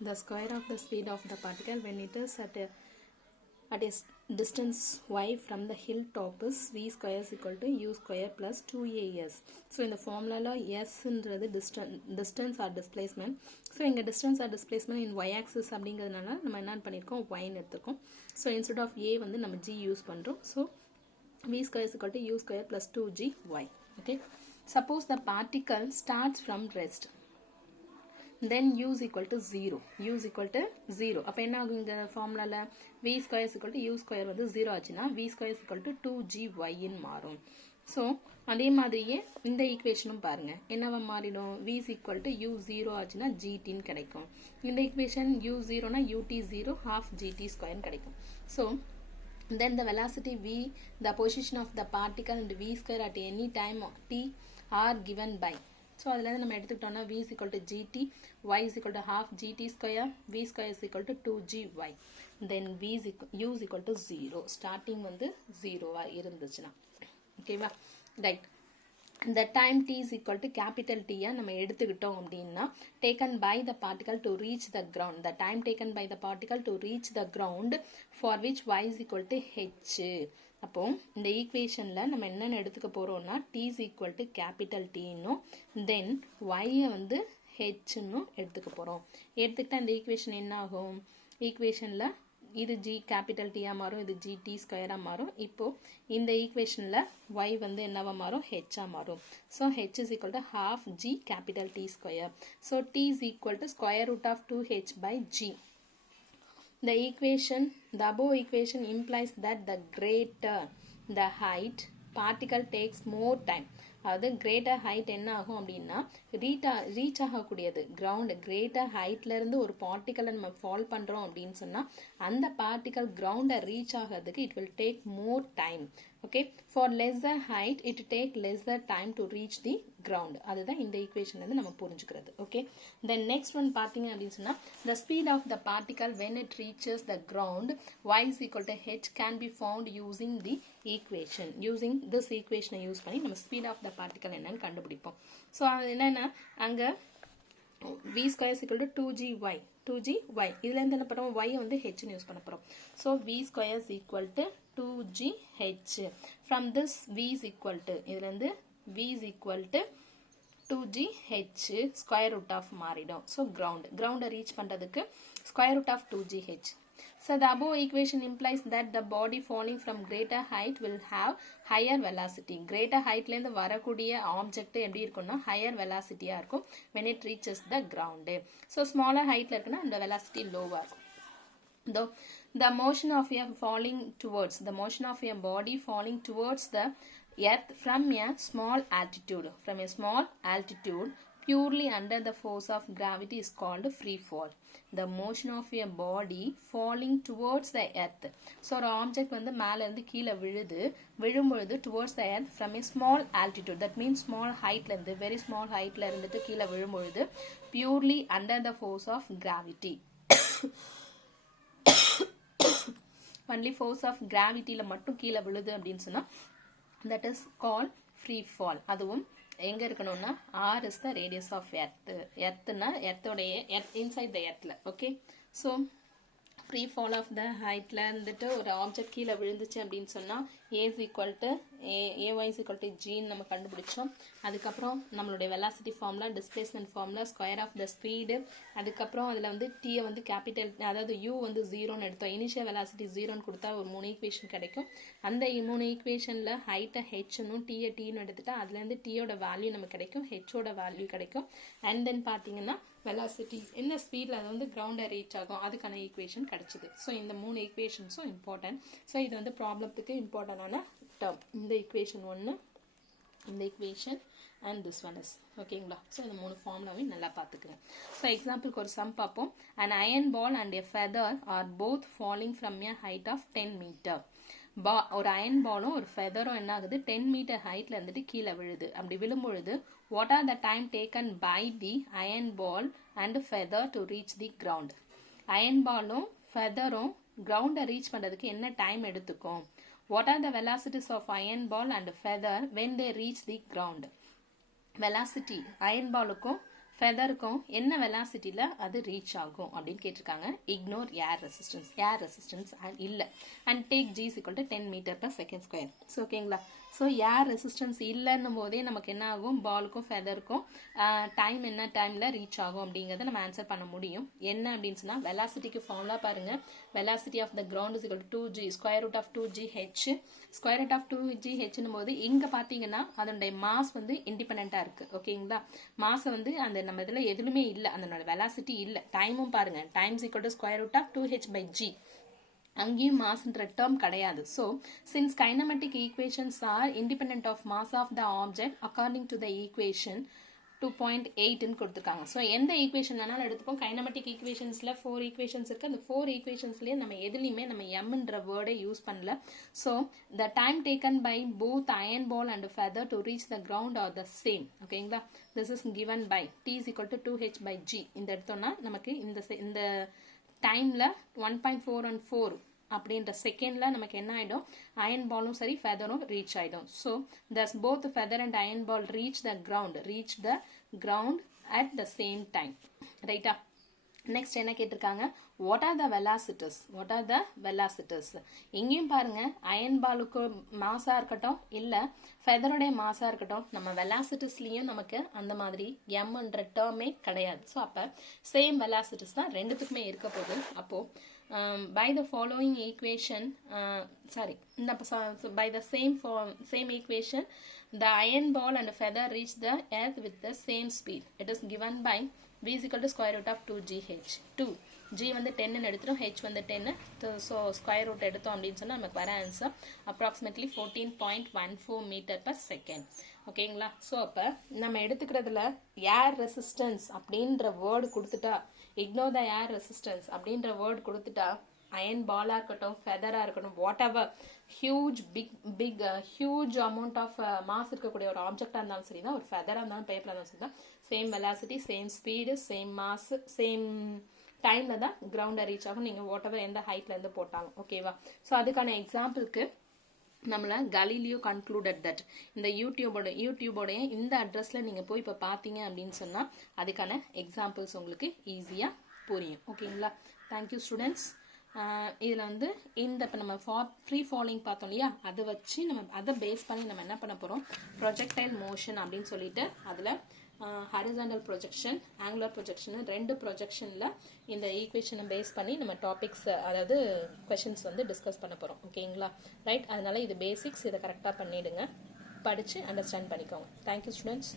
the square of the speed of the particle when it is at a distance y from the hilltop is v square is equal to u square plus 2as. So in the formula s ன்றது distance or displacement. So இங்க distance or displacement in y axis அப்படிங்கிறதுனால நம்ம என்ன பண்ணிருக்கோம் y ன்னு எடுத்துக்கோம். So instead of a வந்து நம்ம g use பண்றோம். So v square is equal to u square plus 2gy. Okay. Suppose the particle starts from rest. Then u is equal to 0. u is equal to 0. அப்ப என்ன ஆகும் இந்த ஃபார்முலால v square is equal to u square வந்து 0 ஆச்சுனா v square is equal to 2gy ன்னு மாறும். So அதே மாதிரியே இந்த ஈக்குவேஷனும் பாருங்க என்னவா மாறிடும் v is equal to u 0 ஆச்சுனா gt ன்னு கிடைக்கும். இந்த ஈக்குவேஷன் u 0 னா ut 0 half gt square ன்னு கிடைக்கும். So then the velocity v, the position of the particle and v square at any time t are given by. So அதில் நம்ம எடுத்துக்கிட்டோம்னா v is equal to gt, y is equal to half gt square, v square is equal to 2gy. Then u is equal to 0. Starting வந்து 0 இருந்துச்சுன்னா ஓகேவா right. The time t is equal to capital T நம்ம எடுத்துக்கிட்டோம் அப்படின்னா taken by the particle to reach the ground. The time taken by the particle to reach the ground for which y is equal to h. அப்போ இந்த ஈக்குவேஷன்ல நம்ம என்னன்னு எடுத்துக்க போறோம்னா t is equal to capital T ன்னும் then y வந்து h ன்னும் எடுத்துக்க போறோம். எடுத்துக்கிட்டா இந்த ஈக்குவேஷன் என்ன ஆகும் ஈக்குவேஷன்ல இது g capital T மாறும் இது gt square மாறும். இப்போ இந்த ஈக்குவேஷன்ல y வந்து என்னவா மாறும் h மாறும். So h is equal to half g capital T square. So t is equal to square root of 2h by g. The above equation implies that the greater the height, particle takes more time. அதாவது greater height என்ன ஆகும் அப்படின்னா reach ஆகக்கூடியது ground greater ஹைட்ல இருந்து ஒரு பார்ட்டிக்கலை நம்ம ஃபால் பண்றோம் அப்படின்னு சொன்னா அந்த பார்ட்டிக்கல் கிரவுண்டை ரீச் ஆகிறதுக்கு it will take more time. Okay for lesser height it take lesser time to reach the ground. அதுதான் இந்த ஈக்குவேஷன் வந்து நம்ம புரிஞ்சுக்கிறது. ஓகே தென் நெக்ஸ்ட் ஒன் பார்த்தீங்க அப்படின்னு சொன்னா the speed of the particle when it reaches the ground y is equal to h can be found using the equation. Using this equation use பண்ணி நம்ம speed of the particle என்னன்னு கண்டுபிடிப்போம். So அது என்னன்னா அங்க v square is equal to 2gy. இதுல இருந்து என்ன பண்ணுறோம் y வந்து h ன்னு யூஸ் பண்ண போறோம். So v square is equal to 2gh. From this v is equal to இதுல இருந்து v is equal to 2gh square root of மாறிடும். ஸோ கிரவுண்டை ரீச் பண்றதுக்கு square root of 2gh. So the above equation implies that the body falling from greater height will have higher velocity. Greater height ல இருந்து வரக்கூடிய object எப்படி இருக்கும்னா higher velocity இருக்கும் when it reaches the ground. So smaller height ல இருக்குன்னா அந்த velocity lower இருக்கும். Though the motion of a motion of a body falling towards the earth from a small altitude purely under the force of gravity is called free fall. The motion of a body falling towards the earth. So ஒரு object வந்து மேல இருந்து கீழே விழும்பொழுது towards the earth from a small altitude, that means small height ல இருந்து very small height ல இருந்துட்டு கீழே விழும்பொழுது purely under the force of gravity. only force of gravity ல மட்டும் கீழே விழுது அப்படின்னு சொன்னா that is called free fall. அதுவும் எங்க இருக்கணும்னா r is the radius of earthனா எர்த்தோடைய inside the earthல. Okay so free fall of the heightல இருந்துட்டு ஒரு ஆப்ஜெக்ட் கீழே விழுந்துச்சு அப்படின்னு சொன்னா a is equal to ay is equal to g நம்ம கண்டுபிடிச்சோம். அதுக்கப்புறம் நம்மளுடைய velocity formula, displacement formula, square of the speed, அதுக்கப்புறம் அதுல வந்து t வந்து கேபிட்டல் அதாவது u வந்து 0 ன்னு எடுத்தோம். இனிஷியல் velocity 0 ன்னு கொடுத்தா ஒரு 3 ஈக்குவேஷன் கிடைக்கும். அந்த 3 ஈக்குவேஷன்ல ஹைட்ட h ன்னும் t ன்னு எடுத்துட்டா அதுல இருந்து t யோட வேல்யூ நமக்கு கிடைக்கும், h ஓட வேல்யூ கிடைக்கும். and then பாத்தீங்கன்னா velocity என்ன ஸ்பீட்ல அது வந்து கிரவுண்டை ரீச் ஆகும் அதுக்கான ஈக்குவேஷன் கிடைச்சது. ஸோ இந்த 3 ஈக்குவேஷன்ஸும் இம்பார்ட்டன்ட். ஸோ இது வந்து ப்ராப்ளத்துக்கு இம்பார்ட்டன்டான டேர்ம். இந்த ஈக்குவேஷன் 1, இந்த equation and this one is ஓகேங்களா. ஸோ இந்த 3 ஃபார்முலாவையும் நல்லா பார்த்துக்கிறேன். ஸோ எக்ஸாம்பிளுக்கு ஒரு சம் பார்ப்போம். an iron ball and a feather are both falling from a height of 10 meter. ஒரு அயன் பாலும் ஒரு ஃபெதரும் என்ன ஆகுது 10 மீட்டர் ஹைட்ல இருந்துட்டு கீழே விழுது. அப்படி விழும்பொழுது what are the time taken by the iron ball and feather to reach the ground? Iron பாலும் ஃபெதரும் கிரவுண்டை ரீச் பண்றதுக்கு என்ன டைம் எடுத்துக்கும்? what are the velocities of iron ball and feather when they reach the ground? velocity iron பாலுக்கும் ஃபெதருக்கும் என்ன வெலாசிட்டியில் அது ரீச் ஆகும் அப்படின்னு கேட்டிருக்காங்க. இக்னோர் ஏர் ரெசிஸ்டன்ஸ் இல்லை and take G is equal to 10 m/s². So ஓகேங்களா. ஸோ ஏர் ரெசிஸ்டன்ஸ் இல்லைன்னும் போதே நமக்கு என்ன ஆகும், பாலுக்கும் ஃபெதருக்கும் டைம் என்ன டைமில் ரீச் ஆகும் அப்படிங்கிறத நம்ம ஆன்சர் பண்ண முடியும். என்ன அப்படின்னு சொன்னால் வெலாசிட்டிக்கு ஃபார்முலா பாருங்கள். Velocity of the ground is equal to 2g square root of 2gh. Square root of 2gh போது இங்கே பார்த்தீங்கன்னா அதனுடைய மாஸ் வந்து இண்டிபெண்ட்டாக இருக்குது. ஓகேங்களா. மாஸை வந்து அந்த நம்ம இதில் எதுலுமே இல்லை, அதனோட வெலாசிட்டி இல்லை. டைமும் பாருங்க, times equal to square root of 2h/g. அங்கேயும் மாஸ்ன்ற டேர்ம் கிடையாது. So since kinematic equations are independent of mass of the object according to the equation 2.8ன்னு கொடுத்துருக்காங்க. ஸோ எந்த ஈக்குவேஷன் வேணாலும் எடுத்துப்போம். கைனமெட்டிக் ஈக்குவேஷன்ஸில் 4 ஈக்குவேஷன்ஸ் இருக்குது. அந்த 4 ஈக்குவேஷன்ஸ்லேயே நம்ம எதுலையுமே நம்ம எம்ன்ற வேர்டை யூஸ் பண்ணல. So the time taken by both iron ball and feather to reach the ground are the same. ஓகேங்களா. This is given by t is equal to 2h/g. இந்த எடுத்தோம்னா நமக்கு இந்த டைமில் 1.414 அப்படின்ற செகண்டில் நமக்கு என்ன ஆகிடும், அயன் பாலும் சரி ஃபெதரும் ரீச் ஆகிடும். So thus both feather and iron ball reach the ground at the same time. ரைட்டா. நெக்ஸ்ட் என்ன கேட்டிருக்காங்க, வாட் ஆர் த வெலாசிட்டர்ஸ். இங்கேயும் பாருங்க, அயன் பாலுக்கு மாஸாக இருக்கட்டும் இல்லை ஃபெதருடைய மாஸாக இருக்கட்டும், நம்ம வெலாசிட்டஸ்லேயும் நமக்கு அந்த மாதிரி எம்ன்ற டேர்மே கிடையாது. ஸோ அப்போ சேம் வெலாசிட்டஸ் தான் ரெண்டுத்துக்குமே இருக்க போகுது. அப்போது by the following equation by the same equation the iron ball and feather reach the earth with the same speed. It is given by v is equal to square root of 2gh. 2 g வந்து 10 ன்னு எடுத்துரும், h வந்து 10. So square root எடுத்தோம் அப்படின்னு சொன்னால் நமக்கு வர answer approximately 14.14 m/s. ஓகேங்களா. ஸோ அப்போ நம்ம எடுத்துக்கிறதுல ஏர் ரெசிஸ்டன்ஸ் அப்படின்ற வேர்டு கொடுத்துட்டா, இக்னோர் த ஏர் ரெசிஸ்டன்ஸ் அப்படின்ற வேர்டு கொடுத்துட்டா, அயன் பாலாக இருக்கட்டும் ஃபெதராக இருக்கட்டும், whatever huge amount of mass இருக்கக்கூடிய ஒரு ஆப்ஜெக்டாக இருந்தாலும் சரி தான், ஒரு ஃபெதராக இருந்தாலும் பேப்பராக இருந்தாலும் சரி தான், same velocity, same speed, same mass, same டைமில் தான் கிரவுண்டை ரீச் ஆகும். நீங்கள் வாட் எவர் எந்த ஹைட்லேருந்து போட்டாலும். ஓகேவா. ஸோ அதுக்கான எக்ஸாம்பிளுக்கு நம்மளை கலீலியோ கன்க்ளூடட் தட் இந்த யூடியூபோடைய இந்த அட்ரஸில் நீங்கள் போய் இப்போ பார்த்தீங்க அப்படின்னு சொன்னால் அதுக்கான எக்ஸாம்பிள்ஸ் உங்களுக்கு ஈஸியாக புரியும். ஓகேங்களா. Thank you students. இதில் வந்து இப்போ நம்ம ஃப்ரீ ஃபாலிங் பார்த்தோம் இல்லையா, அதை வச்சு அதை பேஸ் பண்ணி நம்ம என்ன பண்ண போகிறோம், ப்ரொஜெக்டைல் மோஷன் அப்படின்னு சொல்லிட்டு அதில் ஹரிசாண்டல் ப்ரொஜெக்ஷன், ஆங்குலர் ப்ரொஜெக்ஷன், 2 ப்ரொஜெக்ஷனில் இந்த ஈக்குவேஷனை பேஸ் பண்ணி நம்ம டாபிக்ஸ் அதாவது கொஷின்ஸ் வந்து டிஸ்கஸ் பண்ண போகிறோம். ஓகேங்களா. ரைட். அதனால இது பேசிக்ஸ், இதை கரெக்டாக பண்ணிவிடுங்க, படித்து அண்டர்ஸ்டாண்ட் பண்ணிக்கோங்க. Thank you students.